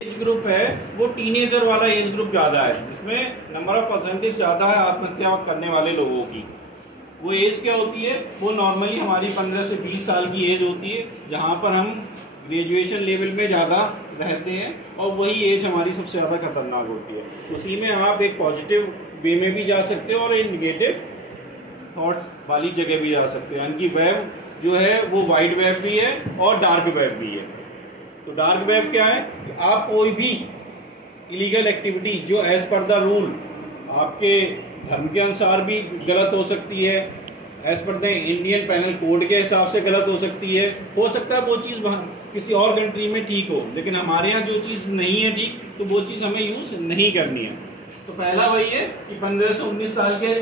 Age group है वो teenager वाला एज ग्रुप ज्यादा है, जिसमें नंबर ऑफ परसेंटेज ज्यादा है आत्महत्या करने वाले लोगों की। वो एज क्या होती है? वो नॉर्मली हमारी 15 से 20 साल की एज होती है, जहां पर हम ग्रेजुएशन लेवल में ज्यादा रहते हैं, और वही एज हमारी सबसे ज्यादा खतरनाक होती है। उसी में आप एक पॉजिटिव वे में भी जा सकते हो और एक निगेटिव थॉट्स वाली जगह भी जा सकते हैं। यानी कि वेब जो है वो वाइड वेब भी है और डार्क वेब भी है। तो डार्क वेब क्या है कि आप कोई भी इलीगल एक्टिविटी जो एज पर द रूल आपके धर्म के अनुसार भी गलत हो सकती है, as per the Indian panel code के हिसाब से गलत हो सकती है। हो सकता है वो चीज़ किसी और कंट्री में ठीक हो, लेकिन हमारे यहाँ जो चीज़ नहीं है ठीक, तो वो चीज़ हमें यूज नहीं करनी है। तो पहला वही है कि 15 से 19 साल के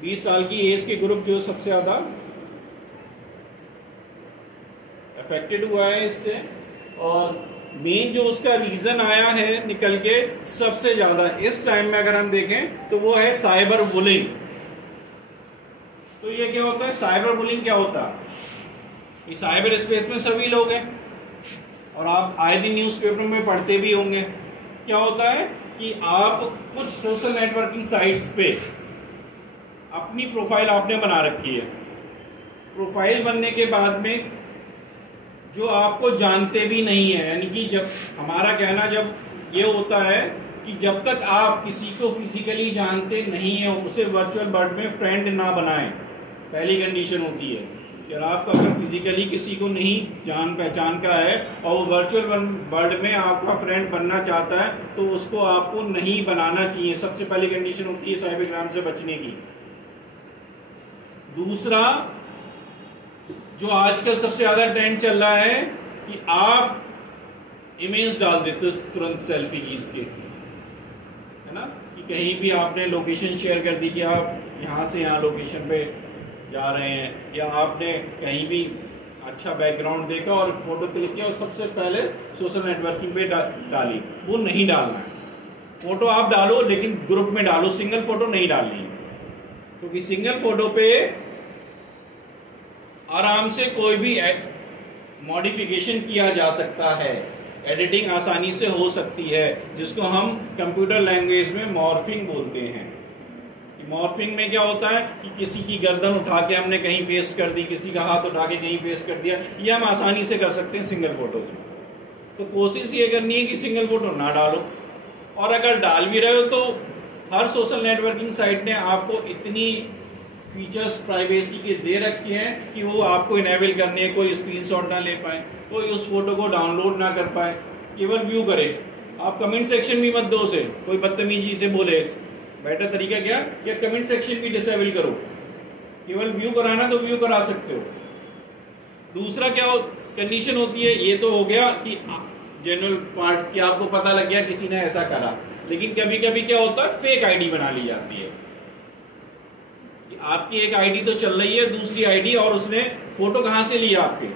20 साल की एज के ग्रुप जो सबसे ज़्यादा अफेक्टेड हुआ है इससे, और मेन जो उसका रीजन आया है निकल के सबसे ज्यादा इस टाइम में अगर हम देखें तो वो है साइबर बुलिंग। तो ये क्या होता है? साइबर बुलिंग क्या होता है? ये साइबर स्पेस में सभी लोग हैं और आप आए दिन न्यूज़पेपर में पढ़ते भी होंगे। क्या होता है कि आप कुछ सोशल नेटवर्किंग साइट्स पे अपनी प्रोफाइल आपने बना रखी है। प्रोफाइल बनने के बाद में जो आपको जानते भी नहीं है, यानी कि जब हमारा कहना जब ये होता है कि जब तक आप किसी को फिजिकली जानते नहीं है उसे वर्चुअल वर्ल्ड में फ्रेंड ना बनाएं, पहली कंडीशन होती है। यार आप अगर फिजिकली किसी को नहीं जान पहचान का है और वो वर्चुअल वर्ल्ड में आपका फ्रेंड बनना चाहता है तो उसको आपको नहीं बनाना चाहिए। सबसे पहली कंडीशन होती है साइबर क्राइम से बचने की। दूसरा, जो आजकल सबसे ज्यादा ट्रेंड चल रहा है कि आप इमेज डाल देते हो तुरंत सेल्फी की इसके, है ना, कि कहीं भी आपने लोकेशन शेयर कर दी कि आप यहाँ से यहाँ लोकेशन पे जा रहे हैं, या आपने कहीं भी अच्छा बैकग्राउंड देखा और फोटो क्लिक किया और सबसे पहले सोशल नेटवर्किंग पे डाली। वो नहीं डालना है। फोटो आप डालो लेकिन ग्रुप में डालो, सिंगल फोटो नहीं डालनी है, क्योंकि सिंगल फोटो पे आराम से कोई भी मॉडिफिकेशन किया जा सकता है, एडिटिंग आसानी से हो सकती है, जिसको हम कंप्यूटर लैंग्वेज में मॉर्फिंग बोलते हैं। मॉर्फिंग में क्या होता है कि किसी की गर्दन उठा के हमने कहीं पेस्ट कर दी, किसी का हाथ उठा के कहीं पेस्ट कर दिया, ये हम आसानी से कर सकते हैं सिंगल फोटोज में। तो कोशिश ये करनी है कि सिंगल फोटो ना डालो, और अगर डाल भी रहे हो तो हर सोशल नेटवर्किंग साइट ने आपको इतनी फीचर्स प्राइवेसी के दे रखे हैं कि वो आपको इनेबल करने कोई स्क्रीनशॉट ना ले पाए, कोई उस फोटो को डाउनलोड ना कर पाए, केवल व्यू करे। आप कमेंट सेक्शन भी मत दो उसे, कोई बदतमीजी से बोले। बेटर तरीका क्या, या कमेंट सेक्शन भी डिसेबल करो, केवल व्यू कराना तो व्यू करा सकते हो। दूसरा क्या कंडीशन होती है, ये तो हो गया कि जनरल पार्ट कि आपको पता लग गया किसी ने ऐसा करा, लेकिन कभी कभी क्या होता है फेक आईडी बना ली जाती है। आपकी एक आईडी तो चल रही है, दूसरी आईडी, और उसने फोटो कहां से लिया? आपके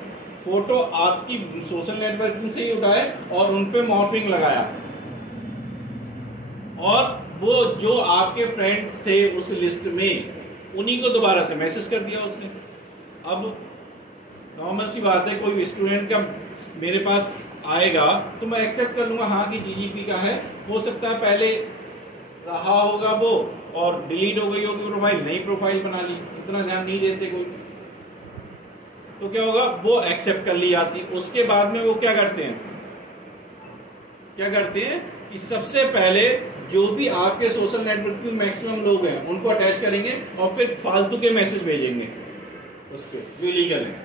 फोटो आपकी सोशल नेटवर्किंग से ही उठाए और उनपे मॉर्फिंग लगाया, और वो जो आपके फ्रेंड्स थे उस लिस्ट में उन्हीं को दोबारा से मैसेज कर दिया उसने। अब नॉर्मल सी बात है, कोई स्टूडेंट का मेरे पास आएगा तो मैं एक्सेप्ट कर लूंगा हाँ कि जीजीपी का है। हो सकता है पहले रहा होगा वो और डिलीट हो गई होगी प्रोफाइल, नई प्रोफाइल बना ली, इतना ध्यान नहीं देते कोई, तो क्या होगा, वो एक्सेप्ट कर ली जाती। उसके बाद में वो क्या करते हैं कि सबसे पहले जो भी आपके सोशल नेटवर्क में मैक्सिमम लोग हैं उनको अटैच करेंगे और फिर फालतू के मैसेज भेजेंगे उस पर जो इलीगल है।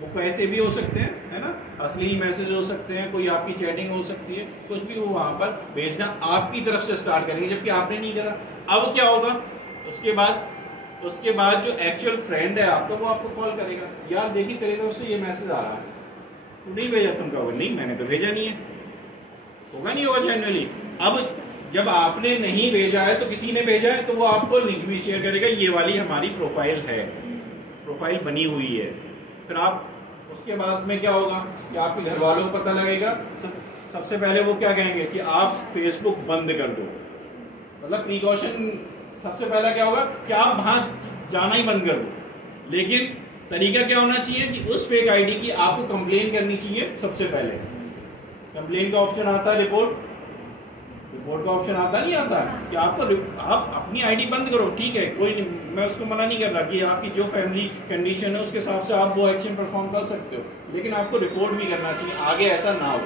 वो कैसे भी हो सकते हैं, है ना, असली मैसेज हो सकते हैं, कोई आपकी चैटिंग हो सकती है, कुछ भी वो वहां पर भेजना आपकी तरफ से स्टार्ट करेंगे जबकि आपने नहीं करा। अब क्या होगा, उसके बाद जो एक्चुअल फ्रेंड है आपका वो आपको कॉल करेगा, यार देखिए तेरी तरफ से ये मैसेज आ रहा है, तू नहीं भेजा? तुम कहोगे नहीं मैंने तो भेजा नहीं है, होगा नहीं होगा जनरली। अब जब आपने नहीं भेजा है तो किसी ने भेजा है तो वो आपको लिंक भी शेयर करेगा, ये वाली हमारी प्रोफाइल है, प्रोफाइल बनी हुई है। फिर आप उसके बाद में क्या होगा कि आपके घर वालों को पता लगेगा। सबसे पहले वो क्या कहेंगे कि आप फेसबुक बंद कर दो, मतलब प्रिकॉशन सबसे पहला क्या होगा कि आप वहां जाना ही बंद कर दो। लेकिन तरीका क्या होना चाहिए कि उस फेक आईडी की आपको कंप्लेन करनी चाहिए सबसे पहले। कंप्लेन का ऑप्शन आता है, रिपोर्ट का ऑप्शन आता नहीं आता कि आपको आप अपनी आईडी बंद करो, ठीक है, कोई नहीं, मैं उसको मना नहीं कर रहा कि आपकी जो फैमिली कंडीशन है उसके हिसाब से आप वो एक्शन परफॉर्म कर सकते हो, लेकिन आपको रिपोर्ट भी करना चाहिए, आगे ऐसा ना हो।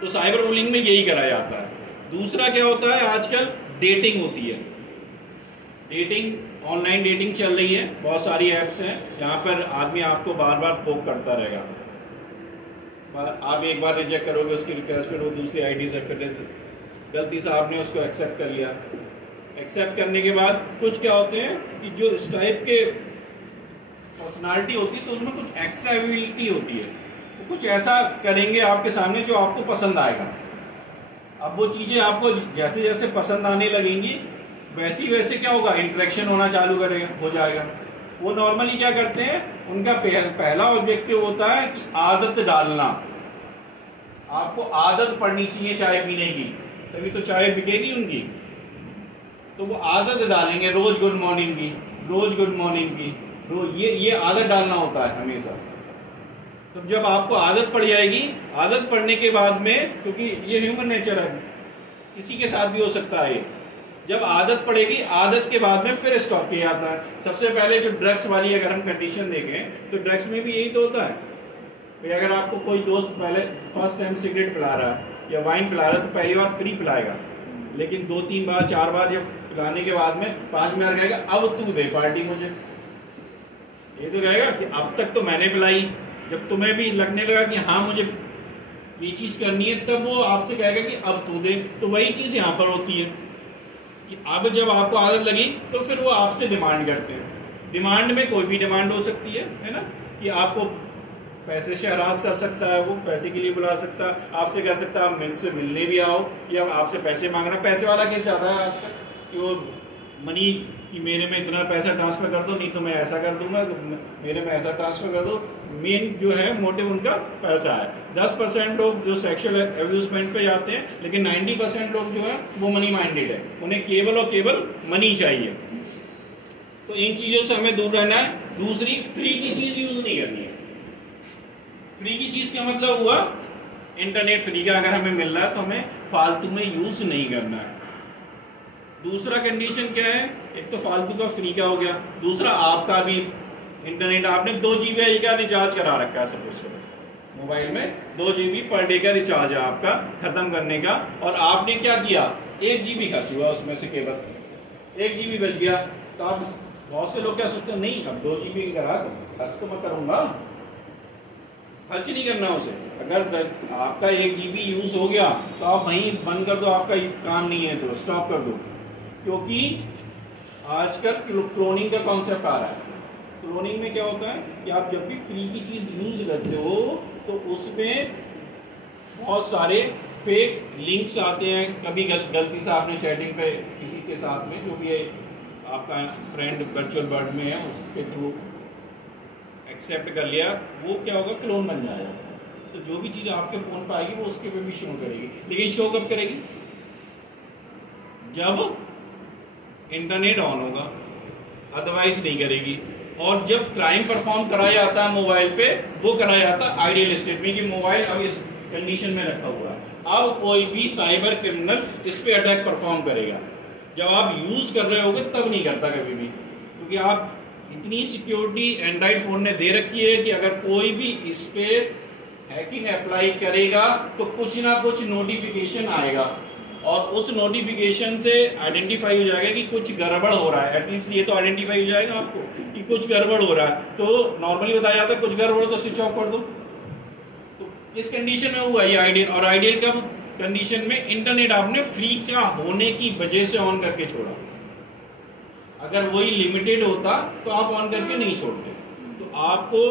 तो साइबर बुलिंग में यही करा जाता है। दूसरा क्या होता है, आजकल डेटिंग होती है, डेटिंग, ऑनलाइन डेटिंग चल रही है, बहुत सारी ऐप्स हैं जहाँ पर आदमी आपको बार बार पोक करता रहेगा, आप एक बार रिजेक्ट करोगे उसकी रिक्वेस्ट, फिर वो दूसरी आईडी से, फिर गलती से आपने उसको एक्सेप्ट कर लिया। एक्सेप्ट करने के बाद कुछ क्या होते हैं कि जो इस टाइप के पर्सनालिटी होती है तो उनमें कुछ एक्स्ट्रा एबिलिटी होती है, वो कुछ ऐसा करेंगे आपके सामने जो आपको पसंद आएगा। अब वो चीज़ें आपको जैसे जैसे पसंद आने लगेंगी वैसे वैसे क्या होगा, इंटरेक्शन होना चालू करेगा, हो जाएगा। वो नॉर्मली क्या करते हैं, उनका पहला ऑब्जेक्टिव होता है कि आदत डालना, आपको आदत पड़नी चाहिए चाय पीने की, तभी तो चाय बिकेगी उनकी। तो वो आदत डालेंगे, रोज गुड मॉर्निंग की, रोज गुड मॉर्निंग की, रोज ये आदत डालना होता है हमेशा। तो जब आपको आदत पड़ जाएगी, आदत पड़ने के बाद में, क्योंकि ये ह्यूमन नेचर है, किसी के साथ भी हो सकता है, जब आदत पड़ेगी, आदत के बाद में फिर स्टॉप किया जाता है। सबसे पहले जो ड्रग्स वाली अगर हम कंडीशन देखें तो ड्रग्स में भी यही तो होता है कि अगर आपको कोई दोस्त पहले फर्स्ट टाइम सिगरेट पिला रहा है या वाइन पिला रहा है तो पहली बार फ्री पिलाएगा, लेकिन 2-3 बार 4 बार जब पिलाने के बाद में 5 बार कहेगा अब तू दे पार्टी मुझे, ये तो कहेगा कि अब तक तो मैंने पिलाई। जब तुम्हें भी लगने लगा कि हाँ मुझे ये चीज करनी है, तब वो आपसे कहेगा कि अब तू दे। तो वही चीज यहाँ पर होती है कि अब जब आपको आदत लगी तो फिर वो आपसे डिमांड करते हैं। डिमांड में कोई भी डिमांड हो सकती है ना, कि आपको पैसे से हरास कर सकता है, वो पैसे के लिए बुला सकता है, आपसे कह सकता है आप मुझसे मिलने भी आओ, या आपसे पैसे मांग रहा है। पैसे वाला केस ज्यादा है आजकल कि वो मनी कि मेरे में इतना पैसा ट्रांसफर कर दो, नहीं तो मैं ऐसा कर दूंगा, तो मेरे में ऐसा ट्रांसफर कर दो। मेन जो है मोटिव उनका पैसा है। 10% लोग जो सेक्सुअल एब्यूजमेंट पे जाते हैं, लेकिन 90% लोग जो है वो मनी माइंडेड है, उन्हें केवल और केवल मनी चाहिए। तो इन चीजों से हमें दूर रहना है। दूसरी, फ्री की चीज यूज नहीं करनी है। फ्री की चीज का मतलब हुआ इंटरनेट फ्री का अगर हमें मिल रहा है तो हमें फालतू में यूज नहीं करना है। दूसरा कंडीशन क्या है, एक तो फालतू का फ्री का हो गया, दूसरा आपका भी इंटरनेट आपने 2 GB का रिचार्ज करा रखा है, सपोज करो मोबाइल में 2 GB पर डे का रिचार्ज है आपका खत्म करने का, और आपने क्या किया 1 GB खर्च हुआ उसमें से, केवल 1 GB बच गया। तो आप बहुत से लोग क्या सोचते हैं, नहीं अब 2 GB करा तो खर्च तो मैं करूंगा, खर्च नहीं करना उसे। अगर आपका 1 GB यूज हो गया तो आप वहीं बंद कर दो, आपका काम नहीं है तो स्टॉप कर दो। क्योंकि आजकल क्लोनिंग का कॉन्सेप्ट आ रहा है। क्लोनिंग में क्या होता है कि आप जब भी फ्री की चीज यूज करते हो तो उसमें बहुत सारे फेक लिंक्स आते हैं। कभी गलती से आपने चैटिंग पे किसी के साथ में, जो भी है आपका फ्रेंड वर्चुअल वर्ल्ड में है, उसके थ्रू एक्सेप्ट कर लिया, वो क्या होगा, क्लोन बन जाएगा। तो जो भी चीज़ आपके फ़ोन पर आएगी वो उसके पे भी शो करेगी। लेकिन शो कब करेगी, जब इंटरनेट ऑन होगा, अदरवाइज नहीं करेगी। और जब क्राइम परफॉर्म कराया जाता है मोबाइल पे, वो कराया जाता है आइडियल स्टेट में कि मोबाइल अब इस कंडीशन में रखा हुआ है। अब कोई भी साइबर क्रिमिनल इस पे अटैक परफॉर्म करेगा। जब आप यूज कर रहे होगे तब नहीं करता कभी भी, क्योंकि आप इतनी सिक्योरिटी एंड्रॉइड फोन ने दे रखी है कि अगर कोई भी इस पे हैकिंग अप्लाई करेगा तो कुछ ना कुछ नोटिफिकेशन आएगा, और उस नोटिफिकेशन से आइडेंटिफाई हो जाएगा कि कुछ गड़बड़ हो रहा है। एटलीस्ट ये तो आइडेंटिफाई हो जाएगा आपको कि कुछ गड़बड़ हो रहा है। तो नॉर्मली बताया जाता है कुछ गड़बड़ तो स्विच ऑफ कर दो। तो किस कंडीशन में हुआ ये आइडियल, और आइडियल कब कंडीशन में, इंटरनेट आपने फ्री का होने की वजह से ऑन करके छोड़ा। अगर वही लिमिटेड होता तो आप ऑन करके नहीं छोड़ते। तो आपको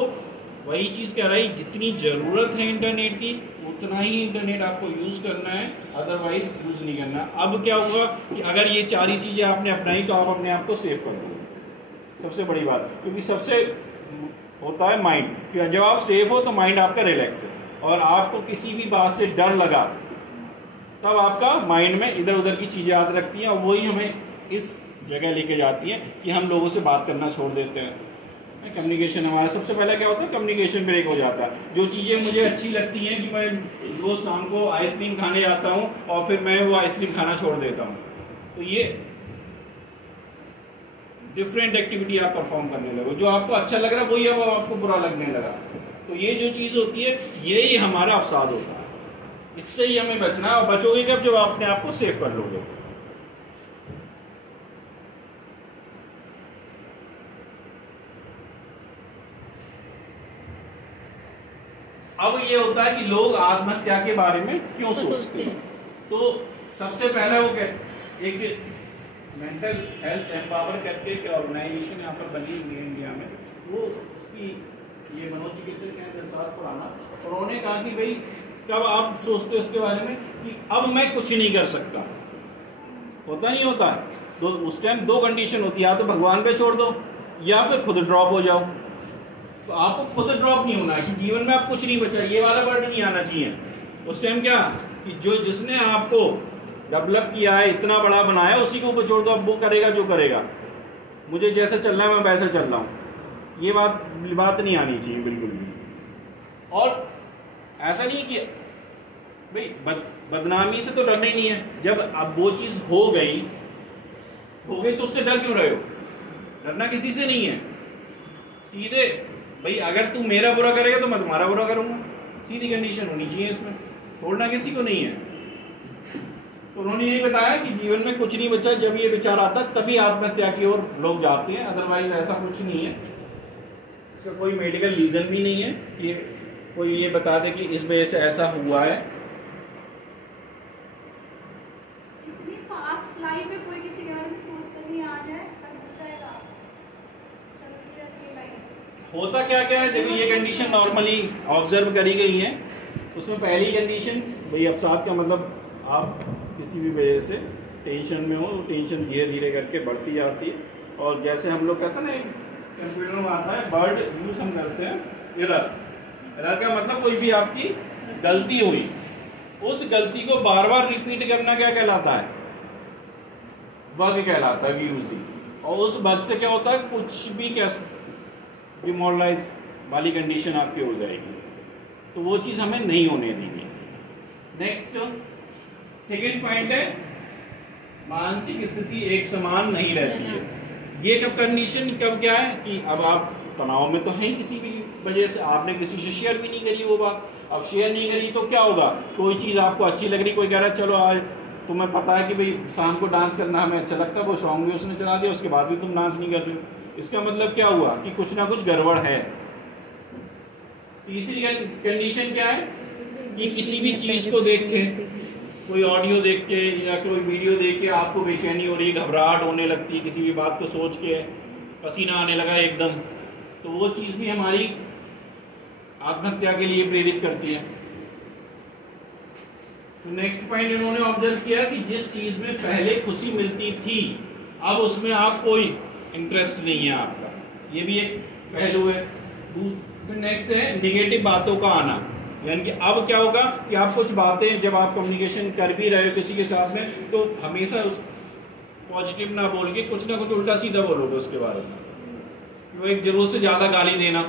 वही चीज कह रही, जितनी जरूरत है इंटरनेट की उतना ही इंटरनेट आपको यूज करना है, अदरवाइज यूज नहीं करना। अब क्या हुआ कि अगर ये 4 ही चीजें आपने अपनाई तो आप अपने आप को सेव कर दो। सबसे बड़ी बात, क्योंकि सबसे होता है माइंड, कि जब आप सेफ हो तो माइंड आपका रिलैक्स है, और आपको किसी भी बात से डर लगा तब आपका माइंड में इधर उधर की चीजें याद रखती हैं, और वही हमें इस जगह लेके जाती हैं कि हम लोगों से बात करना छोड़ देते हैं। कम्युनिकेशन हमारा सबसे पहले क्या होता है, कम्युनिकेशन ब्रेक हो जाता है। जो चीज़ें मुझे अच्छी लगती हैं कि मैं रोज शाम को आइसक्रीम खाने जाता हूँ और फिर मैं वो आइसक्रीम खाना छोड़ देता हूँ, तो ये डिफरेंट एक्टिविटी आप परफॉर्म करने लगो। जो आपको अच्छा लग रहा है वही अब आपको बुरा लगने लगा। तो ये जो चीज़ होती है यही हमारा अवसाद होता है, इससे ही हमें बचना है। और बचोगे कब? जब आप अपने आप को सेव कर लोगे। अब ये होता है कि लोग आत्महत्या के बारे में क्यों सोचते हैं। तो सबसे पहले वो एक मेंटल हेल्थ एम्पावर करके एक ऑर्गेनाइजेशन यहाँ पर बनी हुई है इंडिया में, वो उसकी ये मनोचिकित्सक हैं दरसाद खुराना, उन्होंने कहा कि भाई कब आप सोचते हो इसके बारे में कि अब मैं कुछ नहीं कर सकता, होता नहीं होता। तो उस टाइम दो कंडीशन होती है, या तो भगवान पे छोड़ दो या फिर खुद ड्रॉप हो जाओ। तो आपको खुद ड्रॉप नहीं होना कि जीवन में आप कुछ नहीं बचा, ये वाला वर्ड नहीं आना चाहिए। उस टाइम क्या कि जो जिसने आपको डेवलप किया है, इतना बड़ा बनाया, उसी को ऊपर छोड़ दो, अब वो करेगा जो करेगा, मुझे जैसा चलना है मैं वैसा चल रहा हूँ। ये बात नहीं आनी चाहिए बिल्कुल भी। और ऐसा नहीं कि भाई बदनामी से तो डरना ही नहीं है। जब अब वो चीज़ हो गई तो उससे डर क्यों रहे हो? डरना किसी से नहीं है। सीधे भाई अगर तू मेरा बुरा करेगा तो मैं तुम्हारा बुरा करूंगा, सीधी कंडीशन होनी चाहिए इसमें, छोड़ना किसी को नहीं है। तो उन्होंने ये बताया कि जीवन में कुछ नहीं बचा, जब ये विचार आता तभी आत्महत्या की ओर लोग जाते हैं, अदरवाइज ऐसा कुछ नहीं है। इसका कोई मेडिकल रीजन भी नहीं है कि कोई ये बता दे कि इस वजह से ऐसा हुआ है। इतनी फास्ट लाइफ में कोई किसी के बारे में सोचता नहीं, आ जाए हो जाएगा, चलती रहती है लाइफ। होता क्या क्या है, देखो ये कंडीशन नॉर्मली ऑब्जर्व करी गई है। उसमें पहली कंडीशन भाई अवसाद का मतलब आप किसी भी वजह से टेंशन में हो, टेंशन धीरे धीरे करके बढ़ती जाती है। और जैसे हम लोग कहते हैं ना कंप्यूटर में आता है वर्ड यूज हम करते हैं एरर। एरर का मतलब कोई भी आपकी गलती हुई, उस गलती को बार बार रिपीट करना क्या कहलाता है? बग कहलाता है, वीयूजी। और उस बग से क्या होता है, कुछ भी डिमोरलाइज वाली कंडीशन आपकी हो जाएगी। तो वो चीज हमें नहीं होने देनी। नेक्स्ट सेकेंड पॉइंट है मानसिक स्थिति एक समान नहीं रहती है। ये कब कंडीशन कब क्या है कि अब आप तनाव में तो है ही, किसी भी वजह से आपने किसी से शेयर भी नहीं करी वो बात। अब शेयर नहीं करी तो क्या होगा, कोई चीज़ आपको अच्छी लग रही, कोई कह रहा है चलो आज तुम्हें पता है कि भाई शाम को डांस करना हमें अच्छा लगता है, वो सॉन्ग भी उसने चला दिया, उसके बाद भी तुम डांस नहीं कर रहे हो। इसका मतलब क्या हुआ कि कुछ ना कुछ गड़बड़ है। तीसरी कंडीशन क्या है कि किसी भी चीज़ को देख के, कोई ऑडियो देख के या कोई वीडियो देख के आपको बेचैनी हो रही है, घबराहट होने लगती है, किसी भी बात को सोच के पसीना आने लगा एकदम, तो वो चीज़ भी हमारी आत्महत्या के लिए प्रेरित करती है। तो नेक्स्ट पॉइंट इन्होंने ऑब्जर्व किया कि जिस चीज़ में पहले खुशी मिलती थी अब उसमें आप कोई इंटरेस्ट नहीं है आपका, ये भी एक पहलू है। फिर नेक्स्ट है निगेटिव बातों का आना, यानी कि अब क्या होगा कि आप कुछ बातें जब आप कम्युनिकेशन कर भी रहे हो किसी के साथ में, तो हमेशा पॉजिटिव ना बोल के कुछ ना कुछ उल्टा सीधा बोलोगे उसके बारे में। वो एक जरूरत से ज़्यादा गाली देना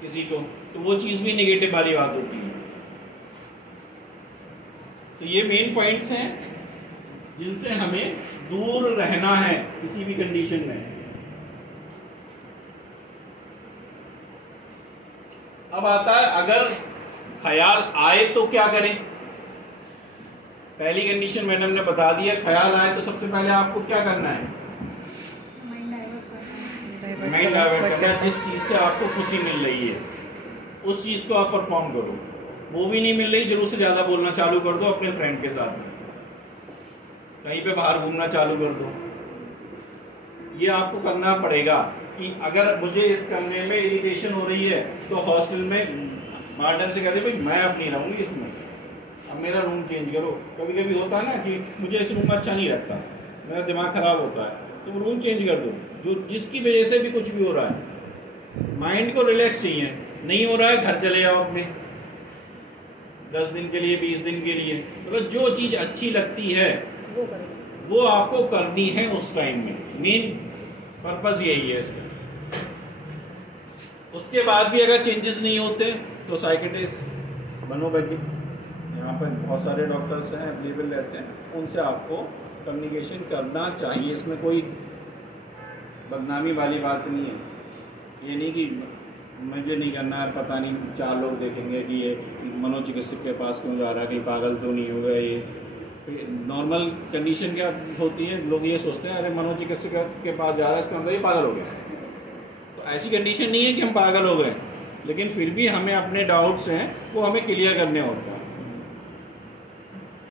किसी को, तो वो चीज़ भी नेगेटिव वाली बात होती है। तो ये मेन पॉइंट्स हैं जिनसे हमें दूर रहना है किसी भी कंडीशन में। अब आता है अगर ख्याल आए तो क्या करें। पहली कंडीशन मैडम ने बता दी है, ख्याल आए तो सबसे पहले आपको क्या करना है, माइंड डाइवर्ट करना। जिस चीज से आपको खुशी मिल रही है उस चीज को आप परफॉर्म करो। वो भी नहीं मिल रही, जरूर से ज्यादा बोलना चालू कर दो अपने फ्रेंड के साथ में, कहीं पे बाहर घूमना चालू कर दो। ये आपको करना पड़ेगा कि अगर मुझे इस कमरे में इरिटेशन हो रही है तो हॉस्टल में वार्डन से कहते भाई मैं अब नहीं रहूंगी इसमें, अब मेरा रूम चेंज करो। कभी कभी होता है ना कि मुझे इस रूम में अच्छा नहीं लगता, मेरा दिमाग खराब होता है, तो रूम चेंज कर दो। जो जिसकी वजह से भी कुछ भी हो रहा है, माइंड को रिलैक्स चाहिए, नहीं हो रहा है घर चले जाओ अपने 10 दिन के लिए 20 दिन के लिए। मतलब जो चीज़ अच्छी लगती है वो आपको करनी है उस टाइम में, मेन पर्पस यही है इसका। उसके बाद भी अगर चेंजेस नहीं होते तो साइकेट्रिस्ट, मनोवैज्ञानिक, यहाँ पर बहुत सारे डॉक्टर्स हैं अवेलेबल रहते हैं, उनसे आपको कम्युनिकेशन करना चाहिए। इसमें कोई बदनामी वाली बात नहीं है। ये नहीं कि मुझे नहीं करना है, पता नहीं 4 लोग देखेंगे कि ये मनोचिकित्सक के पास क्यों जा रहा है, कहीं पागल तो नहीं हो गया। ये नॉर्मल कंडीशन क्या होती है, लोग ये सोचते हैं अरे मनोचिकित्सक के पास जा रहा है इसका मतलब ये पागल हो गया। तो ऐसी कंडीशन नहीं है कि हम पागल हो गए, लेकिन फिर भी हमें अपने डाउट्स हैं वो हमें क्लियर करने होते हैं।